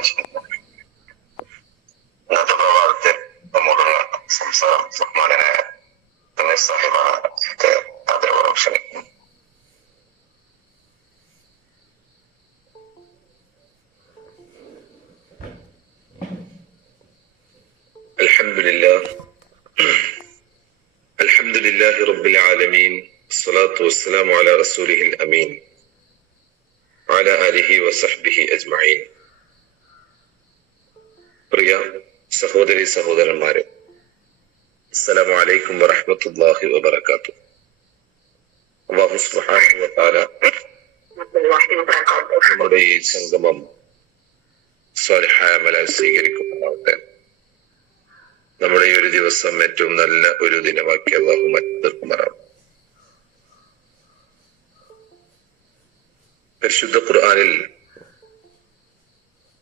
الحمد لله. الحمد لله رب العالمين. الصلاة والسلام على رسوله الأمين. وعلى آله وصحبه أجمعين. പ്രിയ സഹോദരി സഹോദരന്മാരെ അസ്സലാമു അലൈക്കും വറഹ്മത്തുള്ളാഹി വബറകാതുഹു. അല്ലാഹു സുബ്ഹാനഹു വ തആല നമ്മുടെ ഈ സംഗമം സ്വാലിഹായ സ്വീകരിക്കുമാറാവട്ടെ നമ്മുടെ ഈ ഒരു ദിവസം ഏറ്റവും നല്ല ഒരു ദിനമാക്കി അള്ളാഹു മറ്റർക്കുമാറാവും പരിശുദ്ധ ഖുർആനിൽ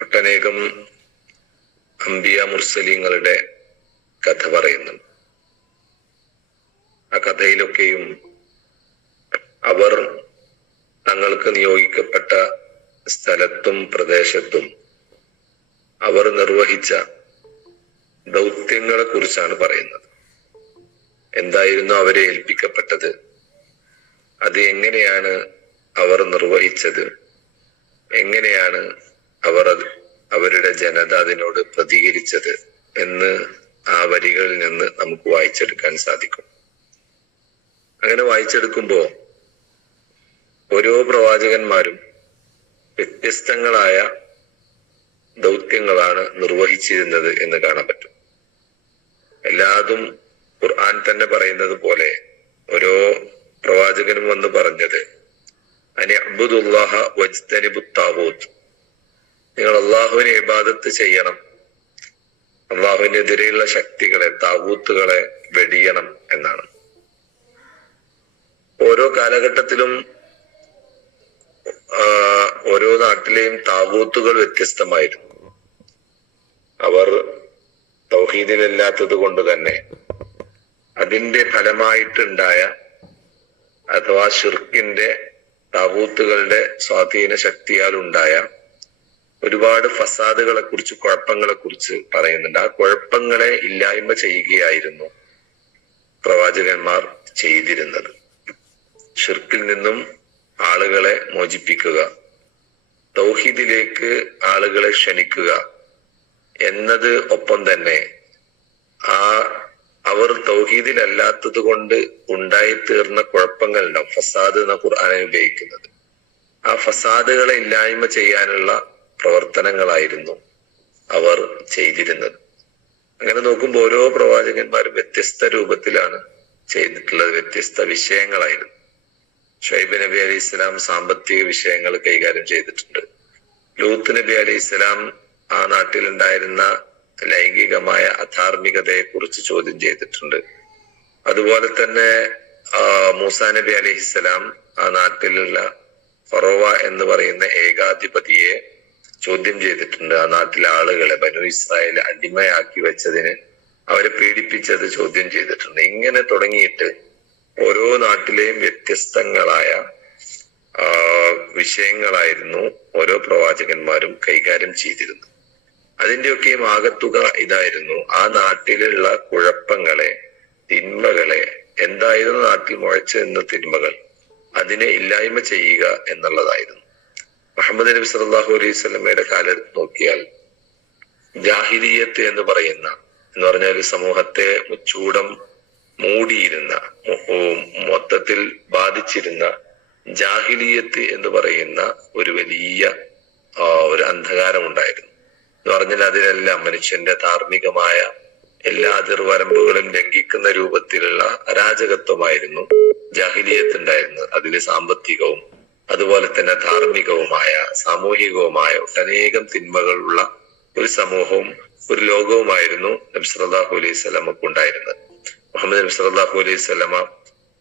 ഒട്ടനേകം അംബിയ മുർസലീങ്ങളുടെ കഥ പറയുന്നു. ആ കഥയിലൊക്കെയും അവർ തങ്ങൾക്ക് നിയോഗിക്കപ്പെട്ട സ്ഥലത്തും പ്രദേശത്തും അവർ നിർവഹിച്ച ദൗത്യങ്ങളെ കുറിച്ചാണ് പറയുന്നത്. എന്തായിരുന്നു അവരെ ഏൽപ്പിക്കപ്പെട്ടത്? അത് എങ്ങനെയാണ് അവർ നിർവഹിച്ചത്? എങ്ങനെയാണ് അവർ അത് അവരുടെ ജനത അതിനോട് പ്രതികരിച്ചത് എന്ന് ആ വരികളിൽ നിന്ന് നമുക്ക് വായിച്ചെടുക്കാൻ സാധിക്കും. അങ്ങനെ വായിച്ചെടുക്കുമ്പോ ഓരോ പ്രവാചകന്മാരും വ്യത്യസ്തങ്ങളായ ദൗത്യങ്ങളാണ് നിർവഹിച്ചിരുന്നത് എന്ന് കാണാൻ പറ്റും. എല്ലാതും ഖുർആൻ തന്നെ പറയുന്നത് പോലെ ഓരോ പ്രവാചകനും വന്ന് പറഞ്ഞത് അനി അബ്ദുല്ലാഹ വജ്തനിബുത്താവൂത്ത് നിങ്ങൾ അള്ളാഹുവിനെ ഇബാദത്ത് ചെയ്യണം. അള്ളാഹുവിനെതിരെയുള്ള ശക്തികളെ താവൂത്തുകളെ വെടിയണം എന്നാണ്. ഓരോ കാലഘട്ടത്തിലും ഓരോ നാട്ടിലെയും താവൂത്തുകൾ വ്യത്യസ്തമായിരുന്നു. അവർ തൗഹീദിലല്ലാത്തത് കൊണ്ട് തന്നെ അതിന്റെ ഫലമായിട്ടുണ്ടായ അഥവാ ഷിർക്കിന്റെ താവൂത്തുകളുടെ സ്വാധീന ശക്തിയാൽ ഉണ്ടായ ഒരുപാട് ഫസാദുകളെ കുറിച്ച് കുഴപ്പങ്ങളെ കുറിച്ച് പറയുന്നുണ്ട്. ആ കുഴപ്പങ്ങളെ ഇല്ലായ്മ ചെയ്യുകയായിരുന്നു പ്രവാചകന്മാർ ചെയ്തിരുന്നത്. ഷിർക്കിൽ നിന്നും ആളുകളെ മോചിപ്പിക്കുക തൗഹീദിലേക്ക് ആളുകളെ ക്ഷണിക്കുക എന്നത് ഒപ്പം തന്നെ ആ അവർ തൗഹീദിലല്ലാത്തത് കൊണ്ട് ഉണ്ടായിത്തീർന്ന കുഴപ്പങ്ങൾ ഫസാദ് എന്ന ഖുർആാനെ ഉപയോഗിക്കുന്നത്. ആ ഫസാദുകളെ ഇല്ലായ്മ ചെയ്യാനുള്ള പ്രവർത്തനങ്ങളായിരുന്നു അവർ ചെയ്തിരുന്നത്. അങ്ങനെ നോക്കുമ്പോൾ ഓരോ പ്രവാചകന്മാരും വ്യത്യസ്ത രൂപത്തിലാണ് ചെയ്തിട്ടുള്ളത് വ്യത്യസ്ത വിഷയങ്ങളായിരുന്നു. ഷൈബ് നബി അലി ഇസ്ലാം സാമ്പത്തിക വിഷയങ്ങൾ കൈകാര്യം ചെയ്തിട്ടുണ്ട്. ലൂത്ത് നബി അലി ഇസ്ലാം ആ നാട്ടിലുണ്ടായിരുന്ന ലൈംഗികമായ അധാർമികതയെ കുറിച്ച് ചോദ്യം ചെയ്തിട്ടുണ്ട്. അതുപോലെ തന്നെ മൂസ നബി അലി ഇസ്ലാം ആ നാട്ടിലുള്ള ഫറോവ എന്ന് പറയുന്ന ഏകാധിപതിയെ ചോദ്യം ചെയ്തിട്ടുണ്ട്. ആ നാട്ടിലെ ആളുകളെ ബനു ഇസ്രായേൽ അടിമയാക്കി വെച്ചതിന് അവരെ പീഡിപ്പിച്ചത് ചോദ്യം ചെയ്തിട്ടുണ്ട്. ഇങ്ങനെ തുടങ്ങിയിട്ട് ഓരോ നാട്ടിലെയും വ്യത്യസ്തങ്ങളായ വിഷയങ്ങളായിരുന്നു ഓരോ പ്രവാചകന്മാരും കൈകാര്യം ചെയ്തിരുന്നത്. അതിന്റെയൊക്കെയും ആകത്തുക ഇതായിരുന്നു. ആ നാട്ടിലുള്ള കുഴപ്പങ്ങളെ തിന്മകളെ എന്തായിരുന്നു നാട്ടിൽ മുഴച്ചു നിന്ന തിന്മകൾ അതിനെ ഇല്ലായ്മ ചെയ്യുക എന്നുള്ളതായിരുന്നു. മുഹമ്മദ് നബി സല്ലല്ലാഹു അലൈഹി സ്വലമയുടെ കാലത്ത് നോക്കിയാൽ ജാഹിലിയത്ത് എന്ന് പറയുന്ന എന്ന് പറഞ്ഞാൽ സമൂഹത്തെ മുച്ചൂടം മൂടിയിരുന്ന മൊത്തത്തിൽ ബാധിച്ചിരുന്ന ജാഹിലിയത്ത് എന്ന് പറയുന്ന ഒരു വലിയ ഒരു അന്ധകാരം ഉണ്ടായിരുന്നു. എന്ന് പറഞ്ഞാൽ അതിലെല്ലാം മനുഷ്യന്റെ ധാർമ്മികമായ എല്ലാ അതിർവരമ്പുകളും ലംഘിക്കുന്ന രൂപത്തിലുള്ള അരാജകത്വമായിരുന്നു ജാഹിലിയത്ത് ഉണ്ടായിരുന്നത്. അതിൽ സാമ്പത്തികവും അതുപോലെ തന്നെ ധാർമ്മികവുമായ സാമൂഹികവുമായ ഒട്ടനേകം തിന്മകളുള്ള ഒരു സമൂഹവും ഒരു ലോകവുമായിരുന്നു നബി സല്ലല്ലാഹു അലൈഹി സ്വലമക്ക് ഉണ്ടായിരുന്നത്. മുഹമ്മദ് സല്ലല്ലാഹു അലൈഹി സ്വലമ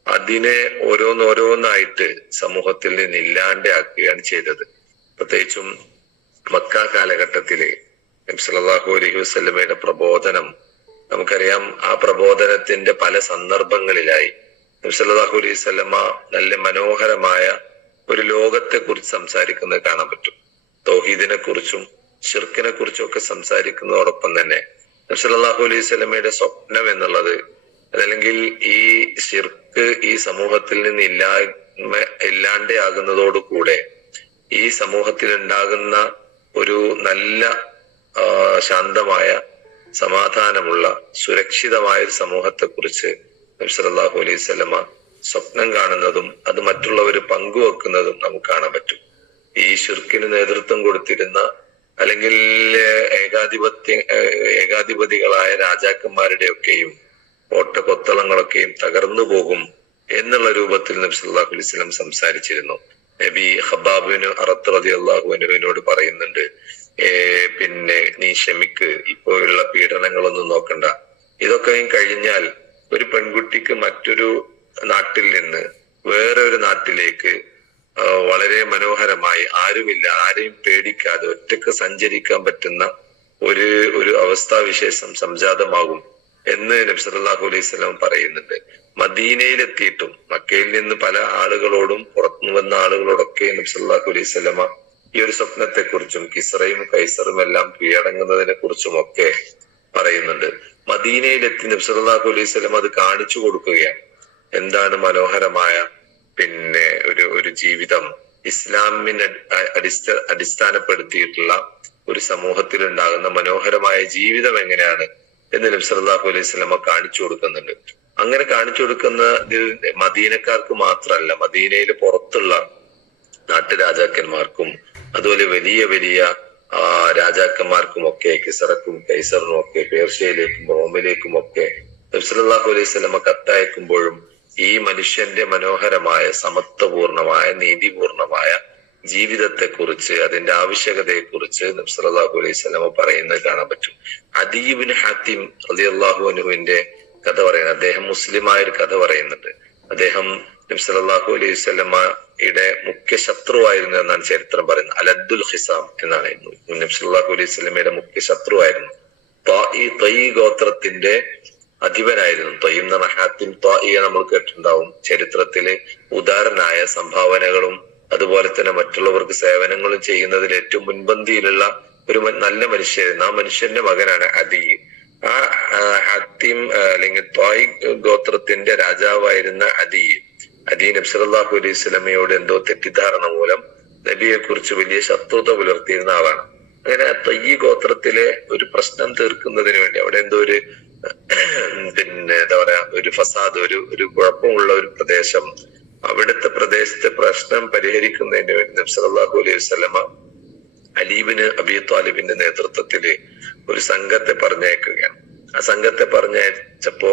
അതിനെ ഓരോന്നോരോന്നായിട്ട് സമൂഹത്തിൽ നിന്ന് ഇല്ലാണ്ടാക്കുകയാണ് ചെയ്തത്. പ്രത്യേകിച്ചും മക്ക കാലഘട്ടത്തിലെ നബി സല്ലല്ലാഹു അലൈഹി വസല്ലമയുടെ പ്രബോധനം നമുക്കറിയാം ആ പ്രബോധനത്തിന്റെ പല സന്ദർഭങ്ങളിലായി നബി സല്ലല്ലാഹു അലൈഹി വസല്ലമ നല്ല മനോഹരമായ ഒരു ലോകത്തെ കുറിച്ച് സംസാരിക്കുന്നത് കാണാൻ പറ്റും. തൗഹീദിനെ കുറിച്ചും ഷിർക്കിനെ കുറിച്ചും ഒക്കെ സംസാരിക്കുന്നതോടൊപ്പം തന്നെ നബ്സലാഹു അലൈഹി സ്വലമയുടെ സ്വപ്നം എന്നുള്ളത് അതല്ലെങ്കിൽ ഈ ഷിർക്ക് ഈ സമൂഹത്തിൽ നിന്ന് ഇല്ലായ്മ ആകുന്നതോടുകൂടെ ഈ സമൂഹത്തിൽ ഉണ്ടാകുന്ന ഒരു നല്ല ശാന്തമായ സമാധാനമുള്ള സുരക്ഷിതമായ ഒരു സമൂഹത്തെ കുറിച്ച് നബ്സലാഹു അലൈഹി സ്വലമ സ്വപ്നം കാണുന്നതും അത് മറ്റുള്ളവർ പങ്കുവെക്കുന്നതും നമുക്ക് കാണാൻ പറ്റും. ഈ ഷിർക്കിന് നേതൃത്വം കൊടുത്തിരുന്ന അല്ലെങ്കിൽ ഏകാധിപത്യ ഏകാധിപതികളായ രാജാക്കന്മാരുടെയൊക്കെയും കോട്ടകൊത്തളങ്ങളൊക്കെയും തകർന്നു പോകും എന്നുള്ള രൂപത്തിൽ നബി സല്ലല്ലാഹു അലൈഹി വസല്ലം സംസാരിച്ചിരുന്നു. നബി ഹബാബിന് അറത്ത് റതി അള്ളാഹുവിനോട് പറയുന്നുണ്ട് പിന്നെ നീ ക്ഷമിക്ക് ഉള്ള പീഡനങ്ങളൊന്നും നോക്കണ്ട. ഇതൊക്കെയും കഴിഞ്ഞാൽ ഒരു പെൺകുട്ടിക്ക് മറ്റൊരു നാട്ടിൽ നിന്ന് വേറെ ഒരു നാട്ടിലേക്ക് വളരെ മനോഹരമായി ആരുമില്ല ആരെയും പേടിക്കാതെ ഒറ്റയ്ക്ക് സഞ്ചരിക്കാൻ പറ്റുന്ന ഒരു ഒരു അവസ്ഥാവിശേഷം സംജാതമാകും എന്ന് നബി സല്ലല്ലാഹു അലൈഹി സ്വലാം പറയുന്നുണ്ട്. മദീനയിലെത്തിയിട്ടും മക്കയിൽ നിന്ന് പല ആളുകളോടും പുറത്തു വന്ന ആളുകളോടൊക്കെ നബി സല്ലല്ലാഹു അലൈഹി സ്വലമ ഈ ഒരു സ്വപ്നത്തെ കുറിച്ചും കിസറയും കൈസറും എല്ലാം കീഴടങ്ങുന്നതിനെ കുറിച്ചും ഒക്കെ പറയുന്നുണ്ട്. മദീനയിലെത്തി നബി സല്ലല്ലാഹു അലൈഹി സ്വലം അത് കാണിച്ചു കൊടുക്കുകയാണ്. എന്താണ് മനോഹരമായ പിന്നെ ഒരു ഒരു ജീവിതം ഇസ്ലാമിന് അടിസ്ഥ അടിസ്ഥാനപ്പെടുത്തിയിട്ടുള്ള ഒരു സമൂഹത്തിൽ ഉണ്ടാകുന്ന മനോഹരമായ ജീവിതം എങ്ങനെയാണ് എന്ന് നബി സല്ലല്ലാഹു അലൈഹി സ്വലമ കാണിച്ചു കൊടുക്കുന്നുണ്ട്. അങ്ങനെ കാണിച്ചു കൊടുക്കുന്ന മദീനക്കാർക്ക് മാത്രമല്ല മദീനയിൽ പുറത്തുള്ള നാട്ടുരാജാക്കന്മാർക്കും അതുപോലെ വലിയ വലിയ രാജാക്കന്മാർക്കും ഒക്കെ കിസറക്കും കൈസറിനും ഒക്കെ പേർഷ്യയിലേക്കും റോമിലേക്കും ഒക്കെ നബി സല്ലല്ലാഹു അലൈഹി സ്വലമ കത്തയക്കുമ്പോഴും ഈ മനുഷ്യന്റെ മനോഹരമായ സമത്വപൂർണമായ നീതിപൂർണമായ ജീവിതത്തെ കുറിച്ച് അതിന്റെ ആവശ്യകതയെ കുറിച്ച് നബ്സലാഹു അലൈഹി സ്വലമ പറയുന്നത് കാണാൻ പറ്റും. അദീബിൻ ഹാത്തിം അലി അള്ളാഹു അനുവിന്റെ കഥ പറയുന്നത് അദ്ദേഹം മുസ്ലിമായ ഒരു കഥ പറയുന്നുണ്ട്. അദ്ദേഹം നബ്സലാഹു അലൈഹി സ്വലമയുടെ മുഖ്യ ശത്രുവായിരുന്നു എന്നാണ് ചരിത്രം പറയുന്നത്. അലദ്ദുൽ ഹിസാം എന്നാണ് നബ്സലാഹു അലൈഹി സ്വലമയുടെ മുഖ്യ ശത്രുവായിരുന്നു. ഈ ഗോത്രത്തിന്റെ അധിപനായിരുന്നു. തൊയ്യം എന്ന ഹാത്തിം ത്വായിയെ നമ്മൾ കേട്ടിട്ടുണ്ടാവും. ചരിത്രത്തിലെ ഉദാരനായ സംഭാവനകളും അതുപോലെ തന്നെ മറ്റുള്ളവർക്ക് സേവനങ്ങളും ചെയ്യുന്നതിൽ ഏറ്റവും മുൻപന്തിയിലുള്ള ഒരു നല്ല മനുഷ്യരായിരുന്നു ആ മനുഷ്യന്റെ മകനാണ് അദി. ആ ഹാത്തിം അല്ലെങ്കിൽ ത്വായി ഗോത്രത്തിന്റെ രാജാവായിരുന്ന അദി. അദി നബ്സലാഹു അലൈഹി സ്വലമയോട് എന്തോ തെറ്റിദ്ധാരണ മൂലം നബിയെ കുറിച്ച് വലിയ ശത്രുത പുലർത്തിയിരുന്ന ആളാണ്. അങ്ങനെ തൊയ്യി ഗോത്രത്തിലെ ഒരു പ്രശ്നം തീർക്കുന്നതിന് വേണ്ടി അവിടെ എന്തോ ഒരു പിന്നെ എന്താ പറയാ ഒരു ഫസാദ് ഒരു ഒരു കുഴപ്പമുള്ള ഒരു പ്രദേശം അവിടുത്തെ പ്രദേശത്തെ പ്രശ്നം പരിഹരിക്കുന്നതിന് വേണ്ടി നബി സല്ലല്ലാഹു അലൈഹി വസല്ലമ അലീബിന് അബി താലിബിന്റെ നേതൃത്വത്തിൽ ഒരു സംഘത്തെ പറഞ്ഞയക്കുകയാണ്. ആ സംഘത്തെ പറഞ്ഞയച്ചപ്പോ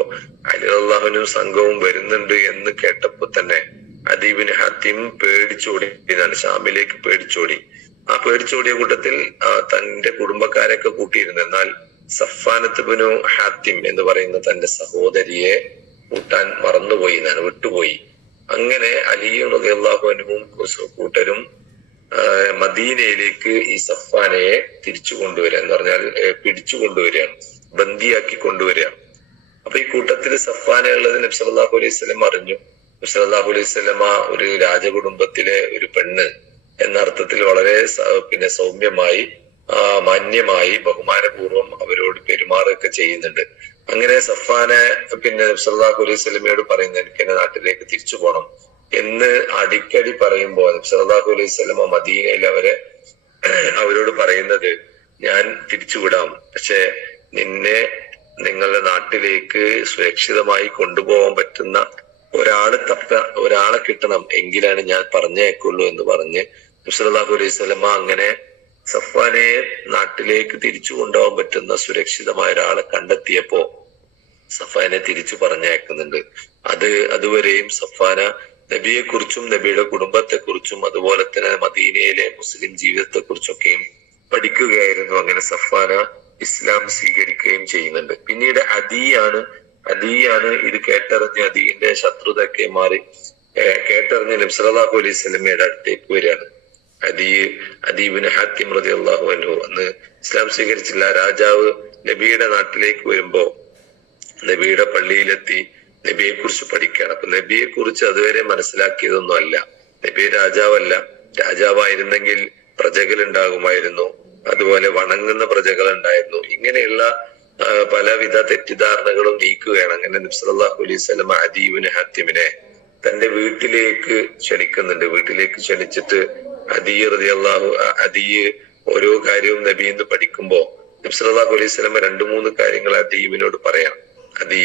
അലി അള്ളാഹുനും സംഘവും വരുന്നുണ്ട് എന്ന് കേട്ടപ്പോ തന്നെ അദീബിന് ഹത്തീം പേടിച്ചോടി ഷാമിലേക്ക് പേടിച്ചോടി. ആ പേടിച്ചോടിയ കൂട്ടത്തിൽ തന്റെ കുടുംബക്കാരൊക്കെ കൂട്ടിയിരുന്നു. എന്നാൽ സഫാനത്ത് ബിനു ഹാത്തിം എന്ന് പറയുന്ന തന്റെ സഹോദരിയെ കൂട്ടാൻ മറന്നുപോയി എന്നാണ് വിട്ടുപോയി. അങ്ങനെ അലിയും റളിയല്ലാഹുവിനും കൂട്ടരും മദീനയിലേക്ക് ഈ സഫാനയെ തിരിച്ചു കൊണ്ടുവരിക എന്ന് പറഞ്ഞാൽ പിടിച്ചു കൊണ്ടുവരികയാണ് ബന്ദിയാക്കി കൊണ്ടുവരിക അപ്പൊ ഈ കൂട്ടത്തിൽ സഫാന ഉള്ളത് നബി സല്ലല്ലാഹു അലൈഹി സ്വലം അറിഞ്ഞു. നബ്സലാഹു അലൈഹി സ്വലമ ഒരു രാജകുടുംബത്തിലെ ഒരു പെണ്ണ് എന്ന അർത്ഥത്തിൽ വളരെ പിന്നെ സൗമ്യമായി മാന്യമായി ബഹുമാനപൂർവം അവരോട് പെരുമാറുകയൊക്കെ ചെയ്യുന്നുണ്ട്. അങ്ങനെ സഫാനെ പിന്നെ നബി സല്ലല്ലാഹു അലൈഹി സ്വലമയോട് പറയുന്നത് എനിക്ക് എന്റെ നാട്ടിലേക്ക് തിരിച്ചു പോകണം എന്ന് അടിക്കടി പറയുമ്പോൾ നബി സല്ലല്ലാഹു അലൈഹി സ്വലമ മദീനയിൽ അവരെ അവരോട് പറയുന്നത് ഞാൻ തിരിച്ചുവിടാം പക്ഷെ നിന്നെ നിങ്ങളുടെ നാട്ടിലേക്ക് സുരക്ഷിതമായി കൊണ്ടുപോകാൻ പറ്റുന്ന ഒരാൾ തപ്പ ഒരാളെ കിട്ടണം എങ്കിലാണ് ഞാൻ പറഞ്ഞേക്കുള്ളൂ എന്ന് പറഞ്ഞ് നബ്സലാഹു അലൈഹി സ്വലമ അങ്ങനെ സഫ്വാനെ നാട്ടിലേക്ക് തിരിച്ചു കൊണ്ടുപോകാൻ പറ്റുന്ന സുരക്ഷിതമായ ഒരാളെ കണ്ടെത്തിയപ്പോ സഫാനെ തിരിച്ചു പറഞ്ഞയക്കുന്നുണ്ട്. അത് അതുവരെയും സഫാന നബിയെ കുറിച്ചും നബിയുടെ കുടുംബത്തെ കുറിച്ചും അതുപോലെ തന്നെ മദീനയിലെ മുസ്ലിം ജീവിതത്തെ കുറിച്ചൊക്കെയും പഠിക്കുകയായിരുന്നു. അങ്ങനെ സഫാന ഇസ്ലാം സ്വീകരിക്കുകയും ചെയ്യുന്നുണ്ട്. പിന്നീട് അദിയാണ് അദിയാണ് ഇത് കേട്ടറിഞ്ഞ് അദീന്റെ ശത്രുതയൊക്കെ മാറി കേട്ടറിഞ്ഞ് നബ്സലാഹു അലൈഹി സ്വലമയുടെ അടുത്തേക്ക് വരികയാണ്. അദീ അദീബിന് ഹാത്തിം റതി അള്ളാഹു അനു അന്ന് ഇസ്ലാം സ്വീകരിച്ചില്ല. രാജാവ് നബിയുടെ നാട്ടിലേക്ക് വരുമ്പോ നബിയുടെ പള്ളിയിലെത്തി നബിയെ കുറിച്ച് പഠിക്കുകയാണ് അപ്പൊ നബിയെ കുറിച്ച് അതുവരെ മനസ്സിലാക്കിയതൊന്നും അല്ല നബി രാജാവല്ല. രാജാവായിരുന്നെങ്കിൽ പ്രജകൾ ഉണ്ടാകുമായിരുന്നു. അതുപോലെ വണങ്ങുന്ന പ്രജകൾ ഉണ്ടായിരുന്നു. ഇങ്ങനെയുള്ള പലവിധ തെറ്റിദ്ധാരണകളും നീക്കുകയാണ്. അങ്ങനെ നിസ്ലാഹു അലൈഹി സ്വലം അദീബിന് ഹത്തിമിനെ തന്റെ വീട്ടിലേക്ക് ക്ഷണിക്കുന്നുണ്ട്. വീട്ടിലേക്ക് ക്ഷണിച്ചിട്ട് അദീ റതി അള്ളാഹു അദീ ഓരോ കാര്യവും നബീന്ന് പഠിക്കുമ്പോ നബ്സലാഹു അലൈഹി സ്വലമ രണ്ടു മൂന്ന് കാര്യങ്ങൾ അദീബിനോട് പറയാം. അദീ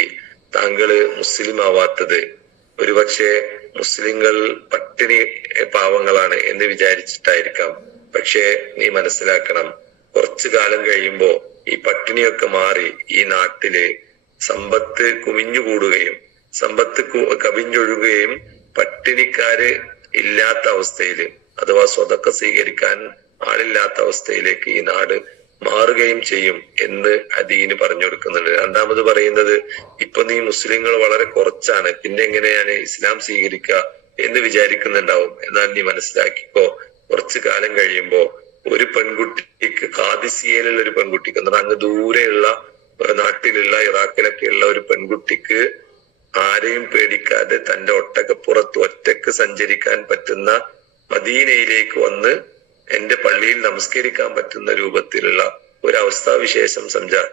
താങ്കൾ മുസ്ലിം ആവാത്തത് ഒരുപക്ഷെ മുസ്ലിങ്ങൾ പട്ടിണി പാവങ്ങളാണ് എന്ന് വിചാരിച്ചിട്ടായിരിക്കാം. പക്ഷേ നീ മനസ്സിലാക്കണം കുറച്ചു കാലം കഴിയുമ്പോ ഈ പട്ടിണിയൊക്കെ മാറി ഈ നാട്ടിൽ സമ്പത്ത് കുമിഞ്ഞുകൂടുകയും സമ്പത്ത് കവിഞ്ഞൊഴുകുകയും പട്ടിണിക്കാര് ഇല്ലാത്ത അവസ്ഥയിൽ അഥവാ സ്വതക്ക സ്വീകരിക്കാൻ ആളില്ലാത്ത അവസ്ഥയിലേക്ക് ഈ നാട് മാറുകയും ചെയ്യും എന്ന് അദീന് പറഞ്ഞു കൊടുക്കുന്നുണ്ട്. രണ്ടാമത് പറയുന്നത് ഇപ്പൊ നീ മുസ്ലിങ്ങൾ വളരെ കുറച്ചാണ് പിന്നെ എങ്ങനെയാണ് ഇസ്ലാം സ്വീകരിക്കുക എന്ന് വിചാരിക്കുന്നുണ്ടാവും. എന്നാൽ നീ മനസ്സിലാക്കിക്കോ കുറച്ചു കാലം കഴിയുമ്പോ ഒരു പെൺകുട്ടിക്ക് കാദിസിയയിലുള്ള ഒരു പെൺകുട്ടിക്ക് എന്നാൽ അങ്ങ് ദൂരെയുള്ള നാട്ടിലുള്ള ഇറാഖിലൊക്കെയുള്ള ഒരു പെൺകുട്ടിക്ക് ആരെയും പേടിക്കാതെ തന്റെ ഒട്ടക്കപ്പുറത്ത് ഒറ്റയ്ക്ക് സഞ്ചരിക്കാൻ പറ്റുന്ന മദീനയിലേക്ക് വന്ന് എന്റെ പള്ളിയിൽ നമസ്കരിക്കാൻ പറ്റുന്ന രൂപത്തിലുള്ള ഒരു അവസ്ഥാവിശേഷം സംജാ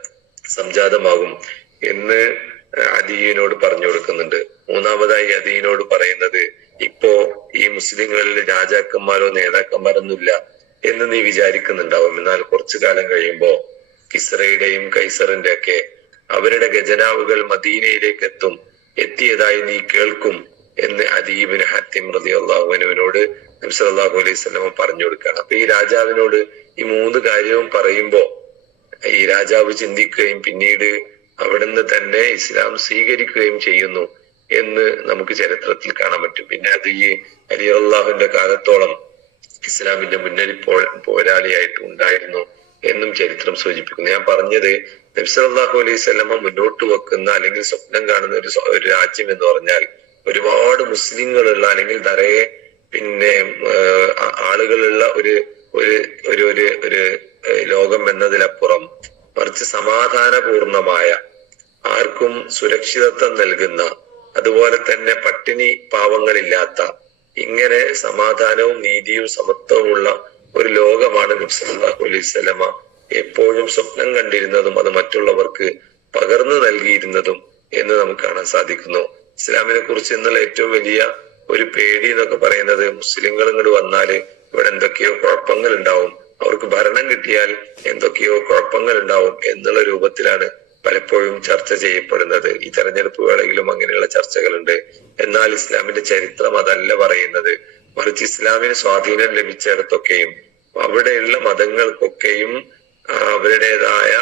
സംജാതമാകും എന്ന് അദീനോട് പറഞ്ഞു കൊടുക്കുന്നുണ്ട്. മൂന്നാമതായി അദീനോട് പറയുന്നത് ഇപ്പോ ഈ മുസ്ലിങ്ങളിൽ രാജാക്കന്മാരോ നേതാക്കന്മാരൊന്നുമില്ല എന്ന് നീ വിചാരിക്കുന്നുണ്ടാവും. എന്നാൽ കുറച്ചു കാലം കഴിയുമ്പോ കിസ്രയുടെയും കൈസറിന്റെ ഒക്കെ അവരുടെ ഗജനാവുകൾ മദീനയിലേക്ക് എത്തും. എത്തിയതായി നീ കേൾക്കും എന്ന് അദീബിന് ഹത്തിം റതി നബ്സല്ലാഹു അലൈഹി സ്വലമ പറഞ്ഞു കൊടുക്കുകയാണ്. അപ്പൊ ഈ രാജാവിനോട് ഈ മൂന്ന് കാര്യവും പറയുമ്പോ ഈ രാജാവ് ചിന്തിക്കുകയും പിന്നീട് അവിടുന്ന് തന്നെ ഇസ്ലാം സ്വീകരിക്കുകയും ചെയ്യുന്നു എന്ന് നമുക്ക് ചരിത്രത്തിൽ കാണാൻ പറ്റും. പിന്നെ അത് ഈ അലി അള്ളാഹുവിന്റെ കാലത്തോളം ഇസ്ലാമിന്റെ മുന്നണി പോരാളിയായിട്ട് ഉണ്ടായിരുന്നു എന്നും ചരിത്രം സൂചിപ്പിക്കുന്നു. ഞാൻ പറഞ്ഞത് നബ്സല്ലാഹു അലൈഹി സ്വലമ മുന്നോട്ട് വെക്കുന്ന അല്ലെങ്കിൽ സ്വപ്നം കാണുന്ന ഒരു ഒരു രാജ്യം എന്ന് പറഞ്ഞാൽ ഒരുപാട് മുസ്ലിങ്ങളുള്ള അല്ലെങ്കിൽ നിറയെ പിന്നെ ആളുകളുള്ള ഒരു ഒരു ഒരു ഒരു ഒരു ലോകം എന്നതിലപ്പുറം മറിച്ച് സമാധാനപൂർണമായ ആർക്കും സുരക്ഷിതത്വം നൽകുന്ന അതുപോലെ തന്നെ പട്ടിണി പാവങ്ങളില്ലാത്ത ഇങ്ങനെ സമാധാനവും നീതിയും സമത്വവുമുള്ള ഒരു ലോകമാണ് നബ്സല്ലാഹു എപ്പോഴും സ്വപ്നം കണ്ടിരുന്നതും അത് മറ്റുള്ളവർക്ക് പകർന്നു നൽകിയിരുന്നതും എന്ന് നമുക്ക് കാണാൻ സാധിക്കുന്നു. ഇസ്ലാമിനെ കുറിച്ച് ഇന്നലെ ഏറ്റവും വലിയ ഒരു പേടി എന്നൊക്കെ പറയുന്നത് മുസ്ലിങ്ങൾ ഇങ്ങോട്ട് വന്നാൽ ഇവിടെ എന്തൊക്കെയോ കുഴപ്പങ്ങൾ ഉണ്ടാവും അവർക്ക് ഭരണം കിട്ടിയാൽ എന്തൊക്കെയോ കുഴപ്പങ്ങൾ ഉണ്ടാവും എന്നുള്ള രൂപത്തിലാണ് പലപ്പോഴും ചർച്ച ചെയ്യപ്പെടുന്നത്. ഈ തെരഞ്ഞെടുപ്പ് വേളയിലും അങ്ങനെയുള്ള ചർച്ചകളുണ്ട്. എന്നാൽ ഇസ്ലാമിന്റെ ചരിത്രം അതല്ല പറയുന്നത്. മറിച്ച് ഇസ്ലാമിന് സ്വാധീനം ലഭിച്ചിടത്തൊക്കെയും അവിടെയുള്ള മതങ്ങൾക്കൊക്കെയും അവരുടേതായ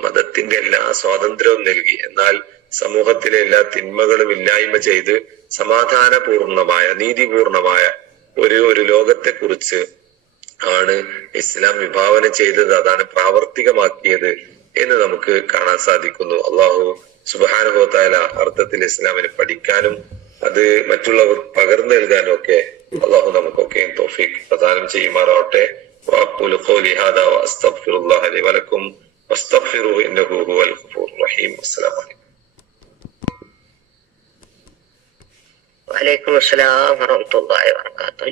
മതത്തിന്റെ എല്ലാ സ്വാതന്ത്ര്യവും നൽകി. എന്നാൽ സമൂഹത്തിലെ എല്ലാ തിന്മകളും ഇല്ലായ്മ ചെയ്ത് സമാധാനപൂർണമായ നീതിപൂർണമായ ഒരു ഒരു ലോകത്തെ കുറിച്ച് ആണ് ഇസ്ലാം വിഭാവന ചെയ്തത് അതാണ് പ്രാവർത്തികമാക്കിയത് എന്ന് നമുക്ക് കാണാൻ സാധിക്കുന്നു അള്ളാഹു സുബാനുഭവത്തായ അർത്ഥത്തിൽ ഇസ്ലാമിനെ പഠിക്കാനും അത് മറ്റുള്ളവർ പകർന്നു നൽകാനും ഒക്കെ അള്ളാഹു നമുക്കൊക്കെ തോഫീക്ക് പ്രദാനം ചെയ്യുമാറാവട്ടെ واقول قولي هذا واستغفر الله لي ولكم واستغفروه انه هو الغفور الرحيم والسلام عليكم വലൈക്കും അസ്സലാം വറഹമത്തുള്ളാഹി വർക്കാത്തു